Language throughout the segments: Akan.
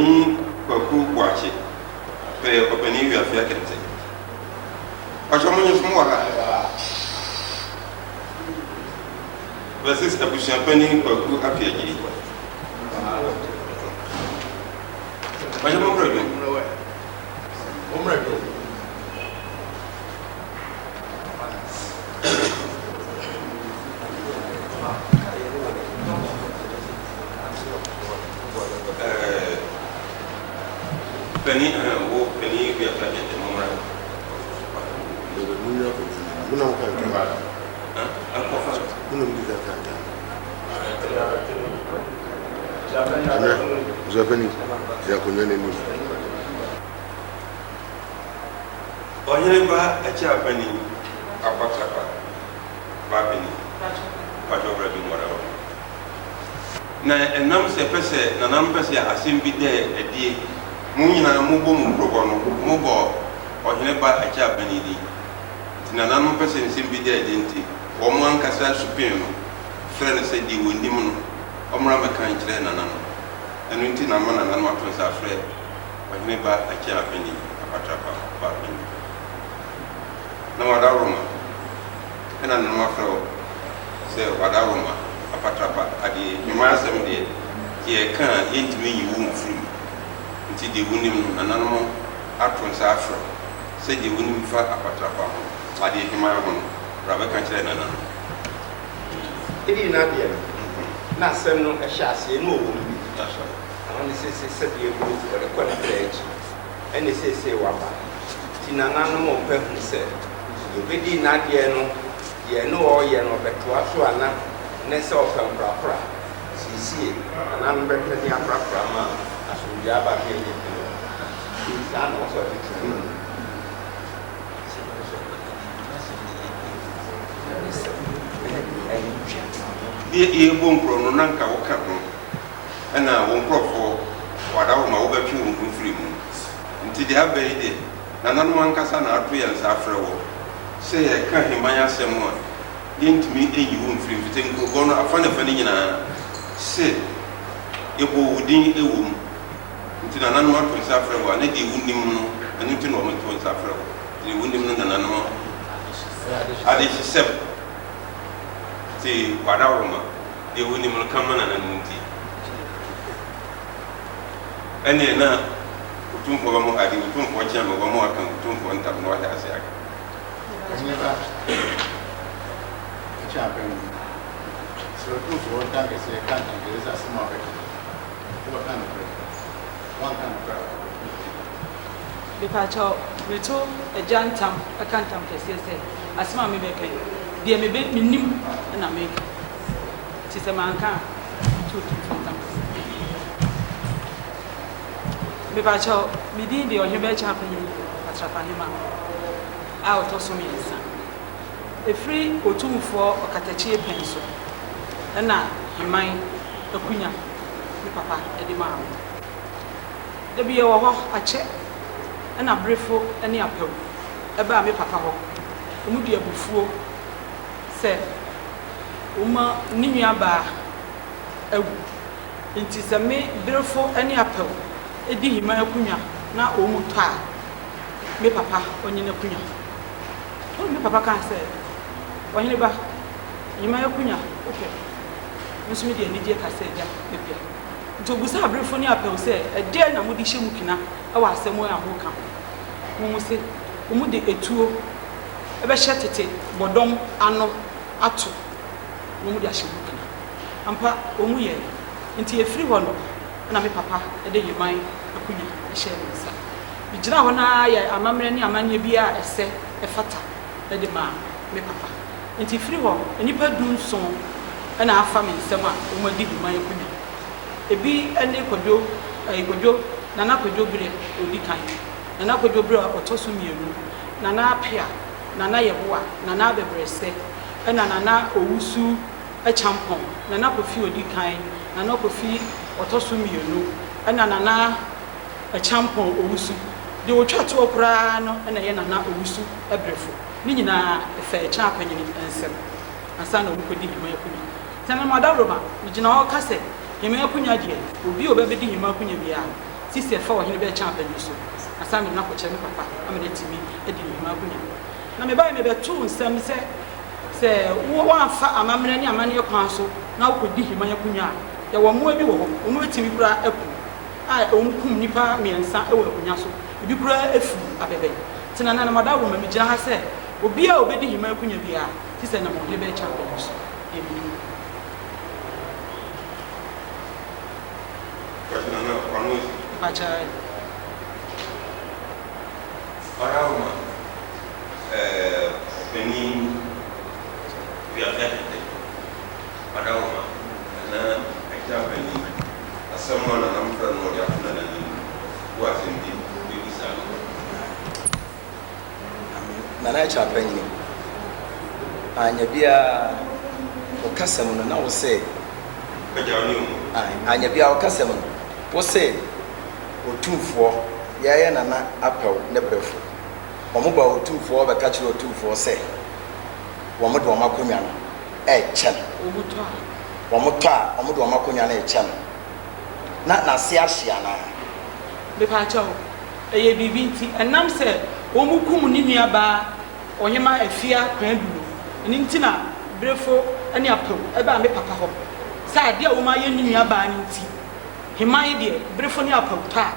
Kwaku Wachi, pay open you have your captain. What's your money from what? This is a bush penny Kwaku Achiaa. What's your problem? Penny, we are playing the moment. Achiaa panin, Achiaa, Babini, Pajover, whatever. Now, and now say, Nanam Pessia, I seem be there a day. Muna Mubo Mubo or nearby Achiaa panini. Nanam person seem be there, didn't he? Or one Casal Supreme, friend said you will limon, Omrama kind train and until Naman and Anmatos are fled, or nearby Achiaa panini, Achiaa, Babini. No Wadaruma, and an Mafro say Wadaruma, Apatrapa, at the Himasam day, he can't eat me, you won't free. Until the winning an animal, Atwans Afro, said the winning for Apatrapa, at the Himan, Rabbi Country and another. It is not yet. Not some no chassis, no woman. That's right. I only say, said the group for the quality, and they say, Wapa. Tinanano person said. You be not yet no or yen or back to Asuana, Nessa of Prapra. See, and I'm better than the Prapra, as we are back here. He's done also. The ear won't grow no nanka or captain, and I won't grow for what I will over to free moon. Until they have very day, none one Casana appears after a war. Say, I can't hear my someone. Didn't me a you won't free to think go on a funny funny. Say, a bow within a womb. Until an animal to suffer, and they wouldn't know, and into normal to suffer. They wouldn't know an animal. I did seven. See, Wadaruma, they wouldn't even come on and Munti. And then now, Tum for one more, I do Tum for Jam, one more, Tum for one time, what I say. Champion. So, two for one time, I say, I can't think there is a small bit. What kind of bread? One kind of bread. Because we told a jantam, a cantam, say, as mammy making. Dear me bid me nim and I make. Tis a man can. Two sometimes. Because me did the Ohebe champion at Rapanima. Out also means a free or two for a Achiaa pencil. And now, heman, a queen, the papa, a demand. There be a check and a brief and a apple. About me, papa, who would be a buffo. Say, Uma Ninyaba, it is a me beautiful any apple. A did my punya, now Omuta. Me papa, on in a punya. Oh, me papa can't say. Why, neighbor, you may punya, okay. Miss Media, Nidia Cassaja, to Busa Brifonia apple say, a dear Namudi Shimukina, I was somewhere who come. Who say, Umudi a two, a beshatete, Bodom, Anno. Atu, no more dash. Ampa, Omuye, into a free one, and I'm a papa, a day you mind, a queen, a share. You know, when I am a man, a man, you be a say, a fata, a demand, me papa. Into free one, and you put doing so, and our family, someone who may give my opinion. A bee and a cojo, Nana cojo, or the kind, Nana cojo, or Tosumi, Nana Pia, Nana Yaboa, Nana the breast. And Nana Owusu a champon, Nana Kofi Odi kind, Nana Kofi Otosumi, and Nana a champon Owusu. They will try to operano and a Nana Owusu a breful. Nina a fair champion and seven. A son of Mukudi, my opinion. Sana Madaroma, which in all cassette, you may open your dear, will be a baby in Mapunia. sisi efa wo hene be cha apani so asa me na ko kire me papa amene timi edi hima akunya na me ba me be tu nsam se wo afa amamre ni amane kwan so na wo kodi hima akunya ya wo mo bi wo ho wo mo timi kura aku a omkum nipa miensa e wo akunya so bi kura afu abebe tina na mada wo ma me gina ha se obi a obedi hima akunya bia sisi na mo hene be cha apani so ebi Achiaa. Panin, panin, viajante. Parauma, na Achiaa panin. Someone I'm from North was indeed Nana Achiaa panin. Anya bia okasam no na wo se anya bia okasam wo se otumfo yaya nana apaw ne brefo omo ba otumfo ba ka kire otumfo se wo mo do makonya no chen wo mo do makonya no chen na se ahia na be pa chawo eye bibi nti enam se wo mu kum ni nua ba onyema afia kwan duro ni nti na brefo ani apaw e ba me papa ho sa ade a wo ma ye ni nua ba ni nti heman de brefo ni apaw ta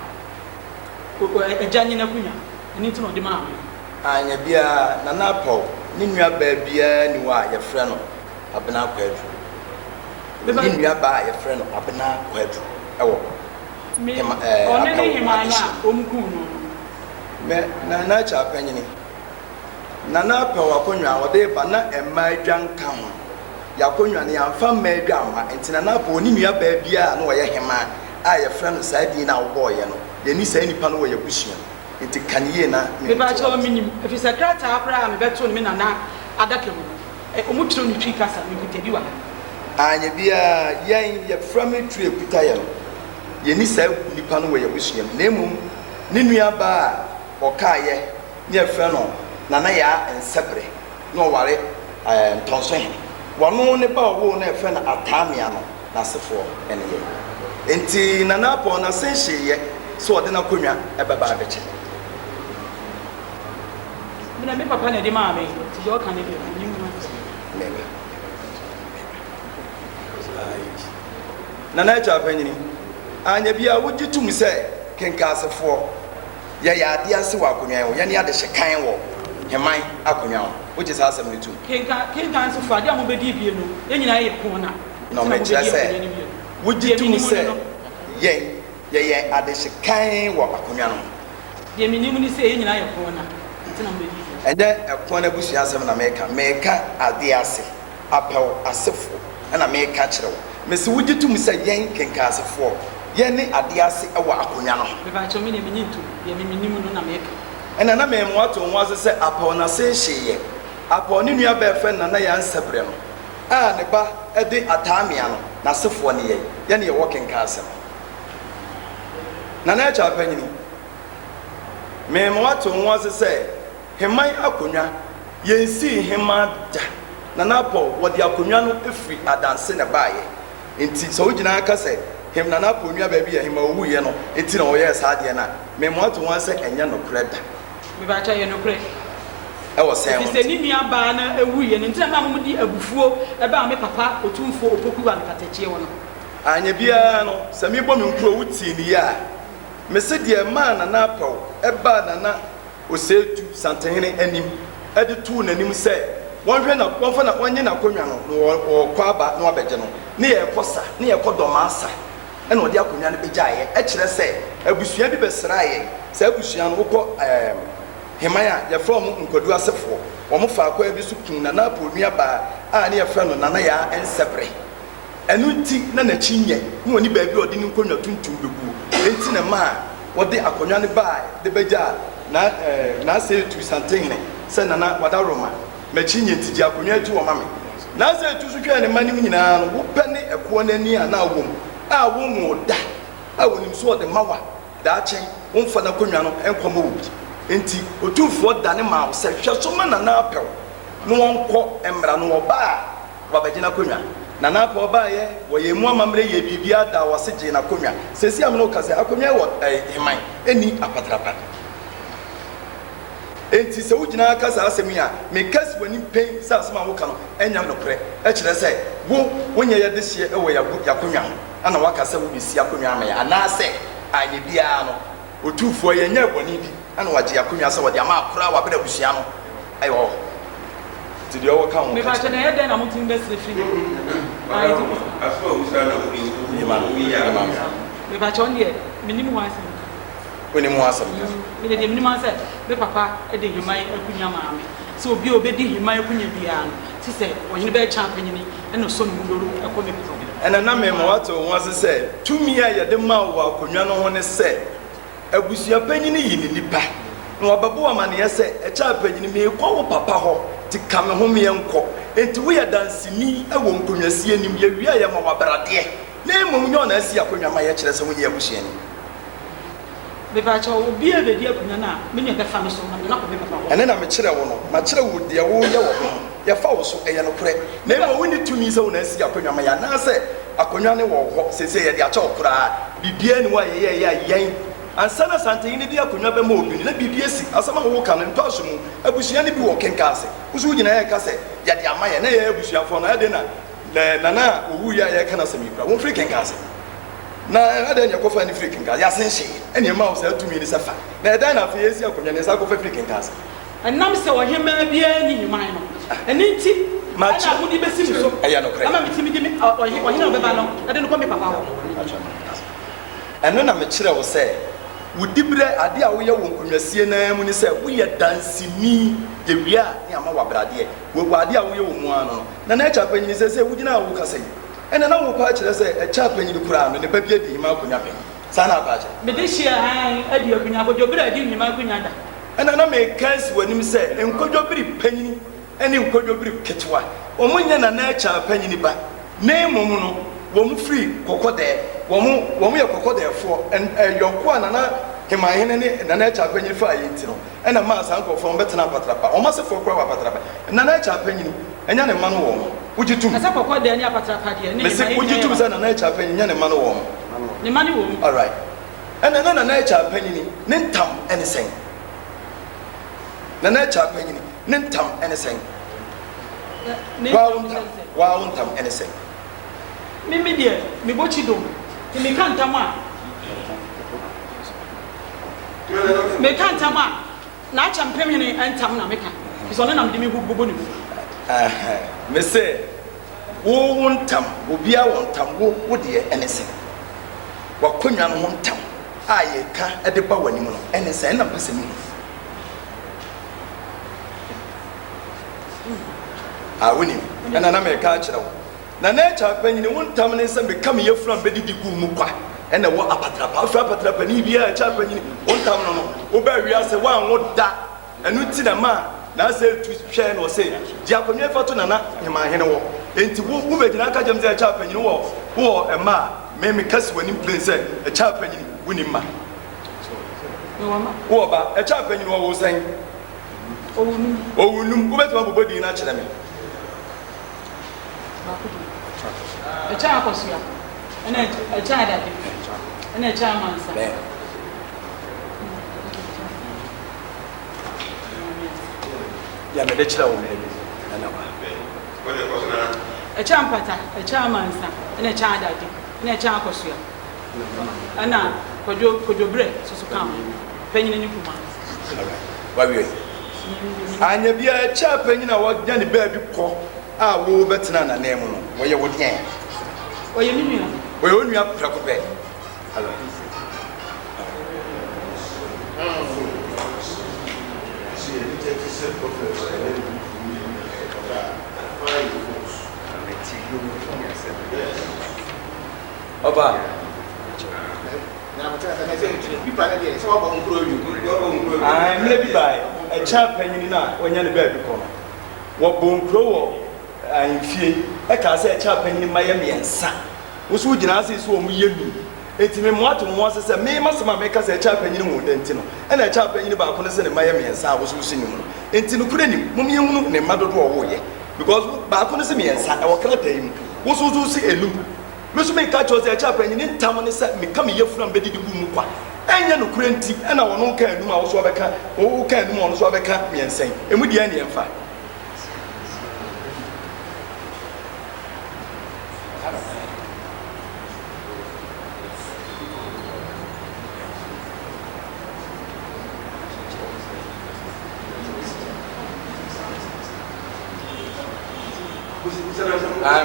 ejanye na kunya ni nti no de ma anya bia nana apaw ni nua ba bia ni wa ye frɛ no abena kwadu ni nua ba ye frɛ no abena kwadu ewo one ne heman na omku no me nana Achiaa panyini nana apaw akonwa wode ba na emma adwanka ho yakonwa ne amfa ma adwanwa enti nana apaw ni nua ba bia na wo ye heman a ye frɛ no saidi na wo boye no ye ni sai nipa no wo ye bushia enti kaniye na me ba chawo minim efi secretary akra me beto ne nana adaka mu omutiro ni twi kasa me kutabi wa anya bia yen ye frɛ me twi ekuta ye no ye ni sai nipa no wo ye bushia na emum ni nua ba okaye ne ye frɛ no nana ya ensebre no ware ntonso he wono ne ba wo na ye frɛ no atamia no na sefo ene ye enti nana apaw na senhye ye so ode na konwa ebeba abeche mina me papa na de ma me ti yo kan ne bi ni mu nana Achiaa panyini anya bia wogi tum se kenkasefo ya ya ade ase wa konwa wo ya ne ade hyekan wo heman akonwa wo wogi sa asem ne tum kenkan so fa de a mo bedi bie no ye nyina ye ko na no me kire se wogi tum se ye ade hyekan wo akonwa no ye minim ni se ye nyina ye ko na ntina mo bedi ende ekon na busu asem na meka ade ase apaw asefo na meka kire wo mesi wogi tum se yen kenkasefo ye ne ade ase wo akonwa no me ba cho me ne minyintu ye minim no na meka ena na me mo ato nwa se apaw na se hyeye apaw ni nua ba efe na ya nsebre no a ne ba ede atamia no na sefo ne ye ne ye wo kenkasem Nana Achiaa panyini me mo ato nwa se heman akonwa yensi heman da nana apaw wodi akonwa no efri adanse ne baaye enti so wogina aka se hem nana apaw nwa ba bi ya hema owu ye no enti na wo ye sa ade na me mo ato nwa se enya no kreda me ba cha ye no kre e wo se wo se ni nua ba na ewu ye nti na ma mo di abufuo e ba me papa otumfo opoku ba me katachie wo no anya bia no se me bo me nkuro wuti ni ya me se de ma nana apaw e ba nana osetu santehene anim ede tu nanim se wonhwe na wonfa na wonye na konwa no wo kwaba no abeje no ne ye kosa ne ye kodoma asa e na odi akonwa no begyaye e kire se abusua bi besraye se abusua no wokọ hemaya ye from nkodu asefo wo mo fa akwa bi su kun na aponua ba a ne ye fra no nana ya ensebre enu ti na na chinye ne oni ba bi odi ni konwa tuntum begu enti na ma wode akonwa ne ba de begya na se tu santehene se nana wada roma machinye ntiji akonwa atu wo mame na se tu su hwe ne manim nyina no wo pɛ ne ɛkoɔ nani a na awom a wo mu da a wonim so ɔde mawa da akye wo mfa na konwa no ɛnkɔma wo bi enti otumfo da ne ma wo sɛ hwɛ so ma nana apɛw no wɔnkɔ mmra no wɔba a wabɛgyina konwa Nana pa obaye wo ye mu amamre ye bibia da wo se gye na konwa sesi am no ka se akonwa wo heman eni apatrapa enti se wo gina aka sa asemi a me kasi wani pen sa asema wo ka no enyam no pre e kire se wo nya ye de hye e wo ya konwa ana waka se wo bisi akonwa ama ya ana se anye bia no otufo ye nya boni bi ana wagye akonwa se wo de ama akora wa beda busia no ayo ti de wo ka ho me ba tena ye den na mutim be sire firi aso wo sa na wo ni ya me ba chon ye minimum asem woni mu asem me de minimum say be papa e de himan akunya maame so obi obedi himan akunya bia no ti se ohine be cha panyini e no so no mudoru e ko me pito ena na me ma wato ho ase se tumi a ye de ma wo akonwa no ho ne se abusua panyini yi ni nipa no wababo amane ye se e cha panyini me ko wo papa ho ti kame ho me enko enti wo ya dansini e wo nkonwasie nim ye wi ya ma wabrade na emom nyo na asi akonwa ma ye kire se wo ye abusua ni be ba cha obi e be di akunya na me ne be fa no so na ko be papa ho ene na me kire wo no ma kire wo de wo ye wo ho ye fa wo so e ye no kure na emom wo ni tumi se wo na asi akonwa ma ya na se akonwa ne wo ho se ye de acha okura bibia ni wa ye yen ansana sante ni bi akonwa be ma obi na bibia si asama wo ka no ntoso mu abusua ni bi wo kenka ase usu nyina ye ka se ya de amaye na ye abusua fo na ya de na nana owu ya ye kana se mi kura wo free kenka ase na ade nya kofa ni free kenka ya senhye ene ma wo se atumi ni sefa na eda na fa yesi akonwa ne sa kofa free kenka ase enam se wo hema bia ni himan no eni ti ma na wo di besi mi so eya no kure ama mi ti mi di mi o hina be ba no ade no ko me papa ho eno na me kire wo se wudibre ade a wo ye wo nkonwasie na mu ni se wo ye dansini ye wia ni ama wabrade wo ade a wo ye wo mu ano na echa panyin se wo gina wo kase ena na wo pa kire se echa panyin kura no ne ba bia di ma akonya pe sana ba kire me de hia han adi akunya ko jobira adi ni ma akunya da ena na me kansi wanim se enkodwobiri panyin ene enkodwobiri ketwa o munya na echa panyin ba na emom no wo mu free kokode wo mu ye kokode fo en yonko anana hemahene ne na echa panyin fa ayenti no ena ma sanko fo betena patrapa o ma se fo kwa patrapa na echa panyin enya ne ma no wo ujitum asa kokode ne patrapa de ne me ujitum se na echa panyin enya ne ma no wo ne ma ne wo all right ena na echa panyin ne ntam ene sen na echa panyin ne ntam ene sen wa ntam ene sen mimi de me bochi do me kan tama na champem hene entam na meka biso ne nam de me gugubo ni me say wo ntam obi a wo ntam wo de enese wa konwa no ntam a ye ka e de ba wani mu no enese na pese mi woni ena na me ka kire wo na echa panyin wo ntam ne se me kam ye fram be didi gu mu kwa ena wo apatrapa afra apatrapa ni bia echa panyin wo ntam no wo ba wi ase wa anwo da enu ti na ma na se tu hwe no se di akonwe fato na hema hene wo enti wo be gina ka jam se echa panyin wo ema me kasi wani ben se echa panyin woni ma wo ba echa panyin wo sen owunum wo beto abobodi na kire me Achiaa kosia ene Achiaa dade ene Achiaa mansa ya me de kira wo me na ba Achiaa mpata Achiaa mansa ene Achiaa dade ene Achiaa kosia ana kojobre susu kan panyin ni kuma wa wi anya bia Achiaa panyin a wo nya ne ba bi ko a wo betena na nemu no wo ye wo den oye minua oye onua prakope hello Oba na mtaka na sema pipa na dia sawa ba nkuro yu mle bi bai Achiaa panyin na onya ne ba bi ko no wo bonkro wo anfie e ka se Achiaa panyin maye miensa wo so gina ase so mu yelu enti me mo ato mo ase me masema me ka se Achiaa panyin mu denti no e na Achiaa panyin ba ko ne se ne maye miensa wo so sini mu enti no kure ni mum yehunu ne madodo wo ye because ba ko ne se miensa e wo krata yi mu wo so so si enum me so me ka cho se cha panyin ntam ne se me ka me yefuna mbedi di gu mu kwa enya no kura nti na wono ka enum a wo so obeka wo ka enum ono so obeka miensen emu dia ne emfa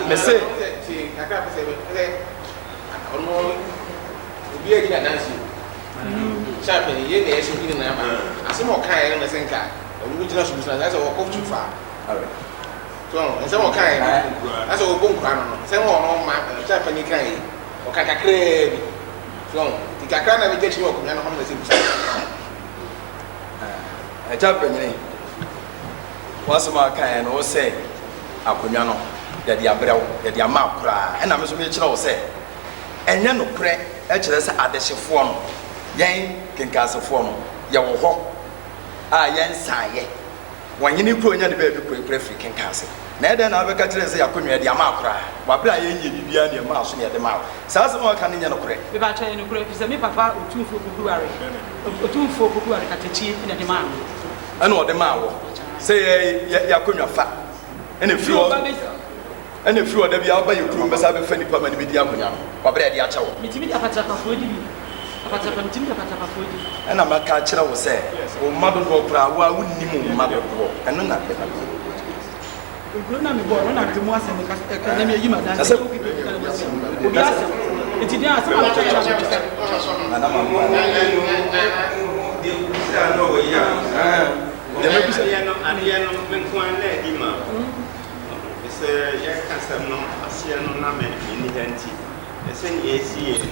Mese kakra pese ono obi agi na dansi chape ye na yeso bi na ma asemo kan ye na senka onu gina so business asa wo kofu fa so asemo kan asa wo bon kwa no se ho no ma chape ni kan ye o kakakre bi so ti kakra na bi je chi wo kunya no ho na se business chape ni wasema kan no se akonya no yɛde abrɛw yɛde ama akora ɛna me so me kyerɛ wo sɛ ɛnyɛ no korɛ ɛkyerɛ sɛ adehyefoɔ no yɛn kenkasefoɔ no yɛwɔ hɔ a yɛn saayɛ wɔnyene kuro nya de baabi kura firi kenkase na ɛdɛn na wabɛka kyerɛ sɛ yɛakonnwa yɛde ama akora wabrɛ a yɛnyɛ biribiara ne ɛmaa so ne yɛde ma wo saa asɛm a wɔka no nyɛ no korɛ mebakyɛ no korɛ firi sɛ me papa ɔtumfoɔ kokuware katakyi na de maa ɛna ɔde maa wɔ sɛ yɛakonnwa fa ɛna firi hɔ ɛna firi hɔ da bi aba yɛ kurom bɛsa bɛfa nipa ma ne bɛdi akonnwa no wabrɛ yɛde akyɛ wo metumi de apatrapafoɔ di bi apatrapa metumi de apatrapafoɔ di ɛna maka kyerɛ wo sɛ wo mma dodoɔ koraa wo a wonnim wo mma dodoɔ ɛno na oguro na mebɔɔ no na mede mu asɛm na meayi ma danse obi asɛm ɛnti deɛ asɛm a mekyɛ kyerɛ mo sɛ adeɛ no menkoa na adi ma sɛ yɛka sɛm no aseɛ no na menni ha nti ɛsɛnea ɛsie no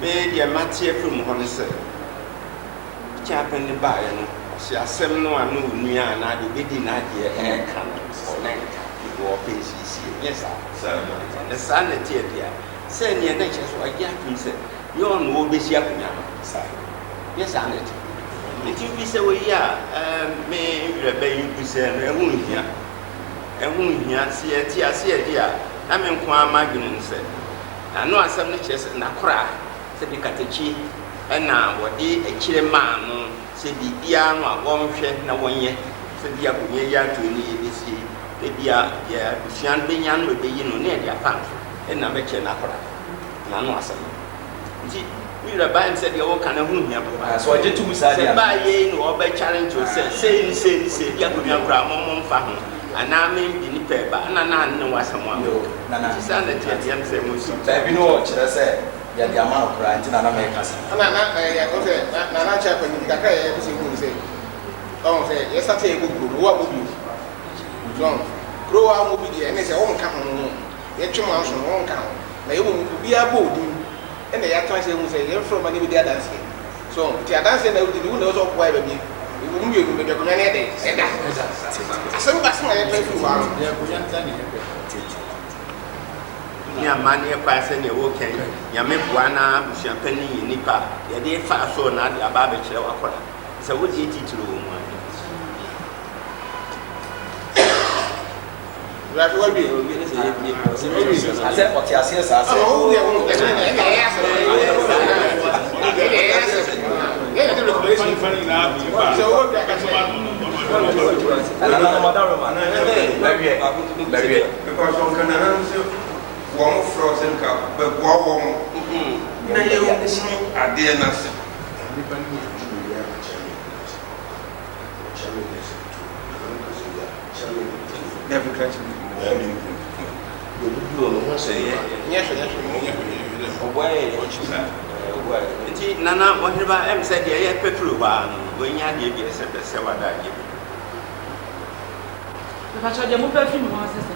me deɛ mateɛ firi mu hɔ no sɛ kyapɛ ne baeɛ no ɔhyɛ asɛm no a na ɔnnua anaade wobɛdi n'adeɛ ɛɛka no ɔnɛnka wɔpɛ nsiesie nyɛ saa na saa na ɛteɛ deɛ a sɛ neɛ na kyerɛ so ɔgye atom sɛ nyɛ ɔno wɔbɛsi akonnwa no nyɛ saa na ɛte nti bi sɛ wɔyi a me werɛ bɛyi gu sɛ no ɛho nhia sɛ yɛte ase yɛde a na me nko ama adwene no sɛ ano asɛm no kyerɛ sɛ nakora sɛ de katakyi ɛna wɔde akyire maa no sɛ biribiara no a wɔnhwɛ na wɔnyɛ sɛ bi akonnwa yi ato ne yɛbɛsie na bia yɛ abusua no bɛnya no bɛbɛyi no ne yɛde afa nso ɛna bɛkyerɛ nakora na ano asɛm nti wira ba sɛ deɛ wɔka no ho nhia papa so ɔgye tum saa deɛ sɛ ba yɛ no ɔbɛkyare nto sɛ sei ne sei bi akonnwa koraa mɔmfa ho anaa membi ne pɛ ba na ne wasɛm a nti saa na teateɛ no sɛ mɔsu baabi no ɔkyerɛ sɛ yɛde ama no koraa nti nana mɛka sa nana kyɛ pani bi kakra yɛyɛ sɛ hu sɛ ɔhu sɛ yɛsate yɛkɔ kuro wo a mɔbi kuro a mɔbi deɛ ɛne sɛ wɔnka ho no yɛtwe ma nso no wɔnka ho na yɛwɔ obiara bɔ odin ɛna yɛatena sɛ hu sɛ yɛmfrɛ ma ne bɛdi adanseɛ so nti adanseɛ na wodi ne wo na wo sɛ ɔboa yɛ baabi mu yɛ dum de ko nyane de ɛda sɛm ba sɛ yɛ pɛ fi wa ni amane yɛ kwa sɛ ne wo kɛn nyame boa na busuapani yi nipa yɛ de fa so na de aba ba kyerɛ wakɔla sɛ wo de titiro wo mu ya to wabi o bi ne sɛ yɛ bi asɛ ɔte aseɛ saa sɛ o yɛ wo ɛyɛ wɔn frɔ sɛ nka bɛboa wɔn na yɛhunu adeɛ no ase nti nana ɔhene ba ɛm sɛ deɛ yɛ pɛpiri hɔ a no wɔnya adeɛ bi ɛsɛ bɛsɛ wada adeɛ bi mepakyɛ deɛ mopɛ fi mu hɔ sɛ sɛ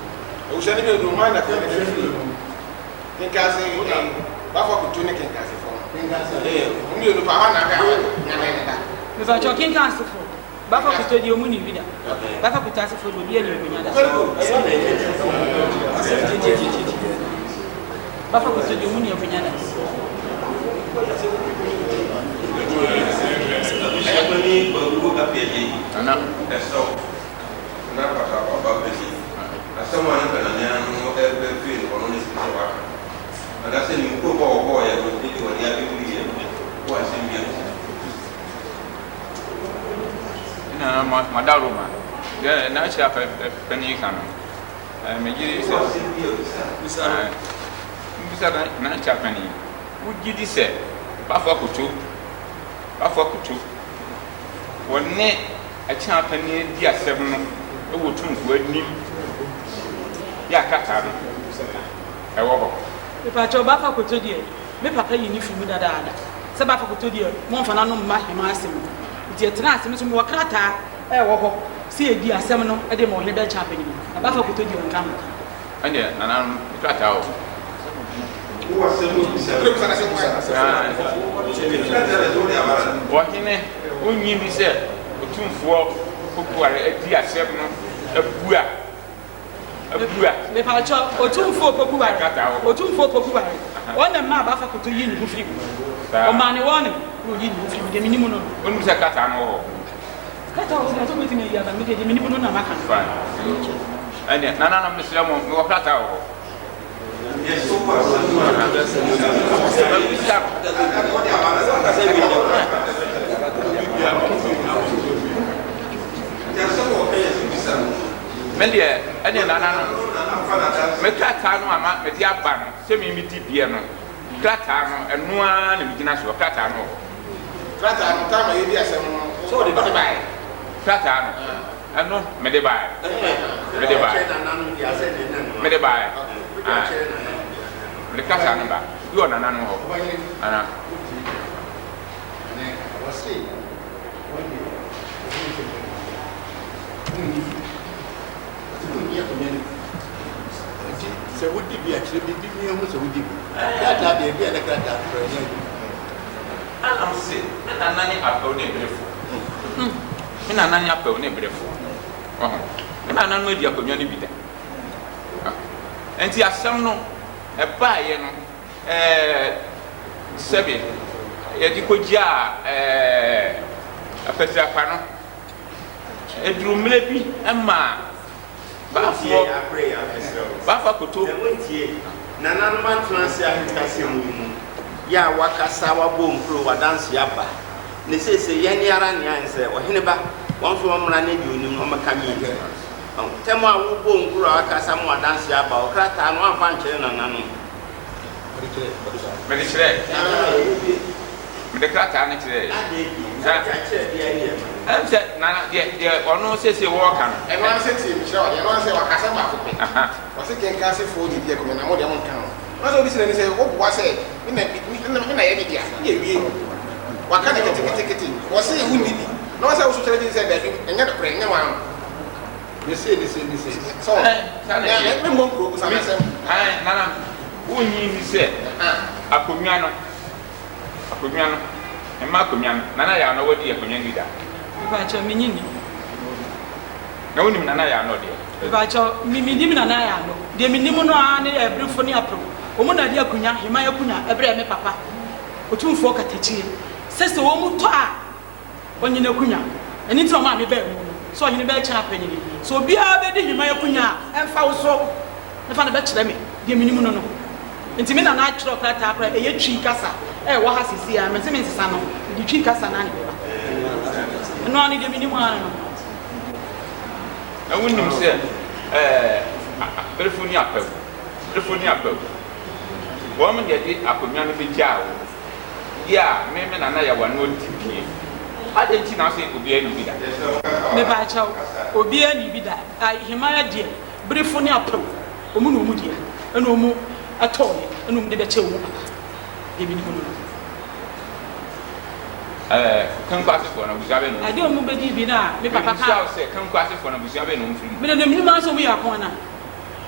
owuhyɛ ne bɛdu hɔ na kɛne firi kenkase bafɔ kutu ne kenkase fɔ mmienu pa hɔ na ka nyame ne da mepakyɛ kenka asefo bafa kuto deɛ ɔmu ne bi da bafa kuto asefo deɛ obi ani ɔbɛnya da bafa kuto deɛ ɔmu ne ɔbɛnya da ɛyɛkɔni bawu apɛyɛ ana ɛsɛ na pata baba bɛsi asɛm a ne kananea no ɛbɛfiri no But I said, you go boy, I will take what the other year. Why send me? No, my daruma. Yeah, now she have a penny cannon. Maybe nice penny. Would you say, Buffer Kutu? Buffer Kutu. One net a champagne, dear 7, it would turn word new. Ya Katan. I walk. If I told Baffa Kutu, me papa you need from that. Sabaffa Kutu, one for none of my master. It's a trans, Miss Wakata, I walk. See a dear seminal, I didn't want that champagne. A Baffa Kutu and come. And yet, and I'm cut out. What in it? When you said, 2 4 who are a dear 7 a bua. The patch or 2 4 popular or 2 4 popular. One of my Baffa could you who flip. Or money one who you flip the minimum. When we say Catano. Catano was not meeting a other meeting the minimum of my fine. And yet, none of Mr. Lamont nor Catao. Yes, so far. Media, and then Metacano, Media Ban, semi Tipiano, Clatano, and one in Ginasio, Clatano. Clatano, Tama, so they don't buy. Clatano, and no, Medebai. Medebai. The Catano, you are an animal. Anna. So would it be actually be almost a would be? That be a cat. I don't see, and I'm not up on a beautiful. And I'm not up on a beautiful. And I'm not with your community. And see, some no a buy, Sebi, Yadikoja, a Petra Pano, a Drumlepi, and Ma. Baffa Kutu, Nana man translation. Ya Wakasawa boom through a dance yapa. They say, Yanyaran answer, or Hineba, one from running you, no Macami. Tema will boom through a Casamua dance yapa, or Crata and one punch and none. Medicare, the Crata today. I said, Nana, or no says you walk on. And one says, sure, you don't say what Casama. Was it can cast it for the dear commander, more than 1 count. I was listening and say, what was it? In a idea. What kind of ticket? Was it who did it? No, I was telling you that and not bring no one. You say this. So, let me move. I, Nana, who you said, Acumiano, and Marcumian, Nana, I know what the community that. If I mean, no one, Nana, I know dear. If I told me, and I know, the minimum on a brief for the approval. Omona dia kunya, himaya kunya, ebre me papa. Otumfo katachi. Says the woman to a onye na kunya. Eni ti o ma me be mu. So onye be cha panyi. So bia be di himaya kunya, emfa wo so. Me fa na be kire me. Dia minimu no no. Enti me na na kire krata akra e ye twi kasa. Wo ha sisi a me se me nsesa no. Di twi kasa na ne be. No ani dia minimu ana no. Na wonnim se telefoni apel. Woman get it up with me jaw. Yeah, maybe Nana, you want no TP. I didn't now say it would be any bidder. Never a child, or be any bidder. I, Himaya dear, briefly apple, Omudia, and Omu at all, and the child. Come pass it for an observation. I don't move a divina, me papa say, come pass it for an observation. But the new master we are corner.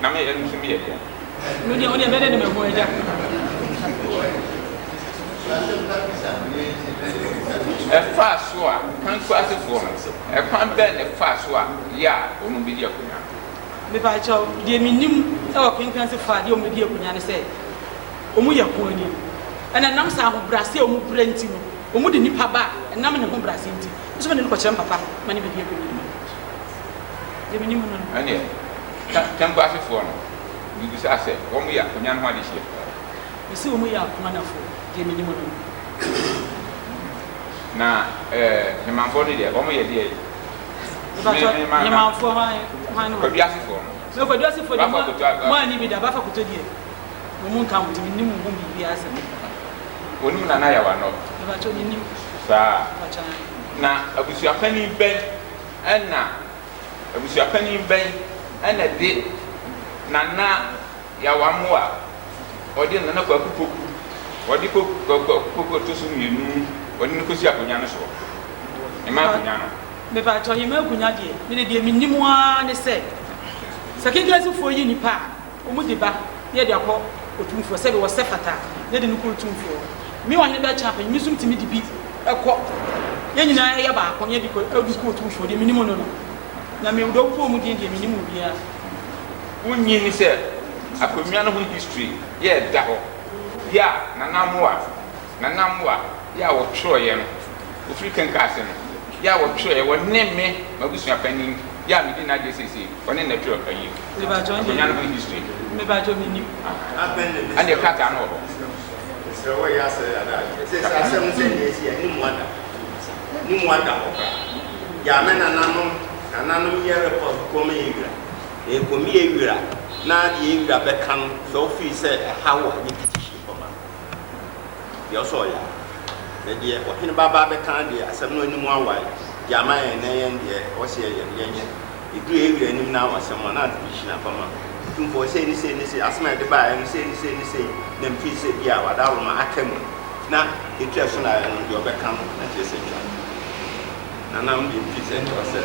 Now, me and me again. No, the only better than a boy. A fast one, can't pass it for us. A can't bend a fast one. Yeah, only be your kunya. If I told the minimum, our king can say, your media kunya said, Omuya pony. And a namsa who Brazil who plenty, Omudi Nipaba, and Naman who Brazil. This one in Cocham Papa, money with you. The minimum, and yet, can't pass it for us. Because I said, when we are Kunyan, what is here? see who we are, Manafo, the minimum. Na heman for the omo ye de heman for why ko biase for no ko biase for mo ni bi da ba fa kuto die mo mun kan wuti ni mu bi biase woni na na ya wa no ba cho ni sa na abusua pani ben na abusua pani ben na de na ya wa mo a odi na kwa kupoku odi ko to so mienu odi no kosi akonya no so ema akonya no me ba to hima akonya de me de minnimu a ne se second class fo yi ni pa o mu de ba ye de akọ otumfo se be wo se fata ye de no ko otumfo mi wa hene ba cha pa mi sum timi de bi ekọ ye nyina ye ba akọ ye de ko otumfo de minnimu no na me do ko mu de minnimu bia wonyi ni se akonya no ho history ye da ho ya nanamwa ya wo twoye no ofiri kankase no ya wo twoye wo nemme mabusua panin ya me di na de sisi woni na twoye panin me ba jo akonya no ho history me ba jo minni ande kaka no ho so we ya se ada se asem se ni esi ni mwanda ho ya me nananum ye report ko me yira e ko mi yira na ye yira be kan so fi se hawa ni petition ko ma yo so ya na die o hin baba be kan de asem no ni mu awa ya ma ye na ye de o se ye ye idu ye yira ni na asem na petition ko ma tum fo se ni asem de ba ye se ni na mfi se bia wada ro ma akamu na etua so na yo be kan na je se twa na mfi se o se